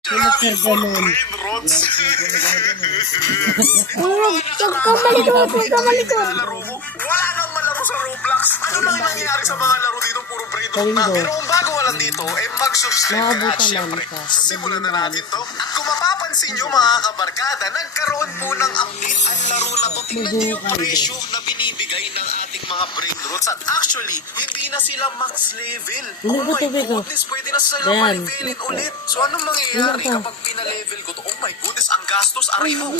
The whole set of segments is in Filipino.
Nagkarga nun. Brain rots. Huwag ka malikot, huwag ka malikot. Wala nang malaro sa Roblox. Ano nang nangyayari sa mga laro dito? Puro brain rot na. Pero kung bago wala dito, mag-subscribe ka na at syempre, simulan na natin to. At kung mapapansin nyo mga kabarkada, nagkaroon po ng update ang laro na to. Tingnan nyo yung presyo na binibigay ng ating mga brain rots. At actually, hindi na sila max level. Oh my goodness, pwede na sila pa-levelin ulit. So anong mangyayari kapag pina-level ko to? Oh my goodness, ang gastos, aray mo.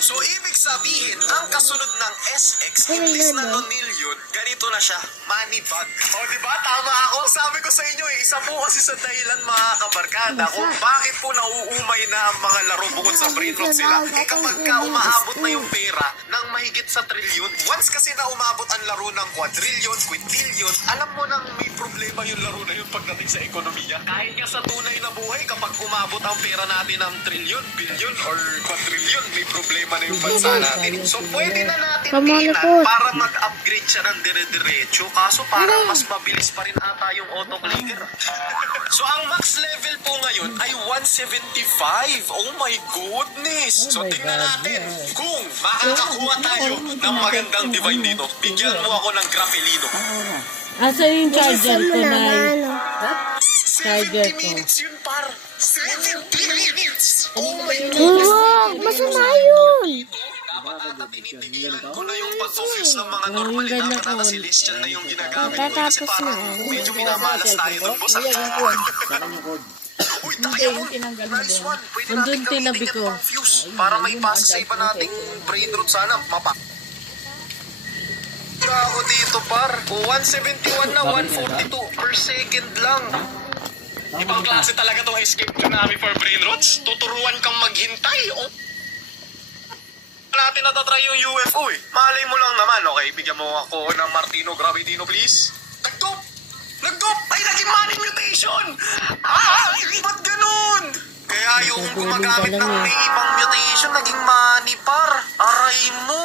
So ibig sabihin, ang kasunod ng SX, imbis na nonilyon, ganito na siya, money bag. O diba, tama ako. Sabi ko sa inyo isa po kasi sa dahilan mga kabarkada kung bakit po nauumay na ang mga laro bukod sa brain rot sila. Kapag ka umaabot na yung pera ng mahigit sa trilyon, once kasi na umabot ang laro ng quadrillion, quintillion, alam mo nang may problema yung laro na yun pagdating sa ekonomiya. Kahit nga sa tunay na buhay, kapag umabot ang pera natin ng trilyon, billion, or quadrillion, may problema na yung bansa natin. So pwede na natin tingnan para mag-upgrade siya ng dire-diretso. Kaso parang mas mabilis pa rin ata yung auto-clicker. So ang max level po ngayon ay 175. Oh my goodness! So tingnan natin kung makakakuha tayo ng magandang divine dito. Bigyan mo ako ng Graphelino. Asa yung charger ko na? Charger 70 ko. minutes yun par. 70 minutes! Oh my goodness! Masama yun! Dapat ata tinitigilan ko na yung pag-focus ng mga normal. Dapat ata celestial na yung ginagamit ko. Kasi parang medyo minamalas tayo doon, boss. Uy, tayo mo. Nice one. Pwede natin gamitin yung pang-fuse para may pasa sa iba nating brain root sana. Ako dito par. 171 na, 142 per second lang. Ibang klase talaga tong escape tsunami for brain rots. Tuturuan kang maghintay. Oh. Natin natatry yung UFO eh. Malay mo lang naman. Okay, bigyan mo ako ng Martino Gravitino please. Nagdop! Nagdop! Ay, naging money mutation! Ay, ba't ganun? Kaya yung gumagamit ng may ibang mutation, naging money par. Aray mo,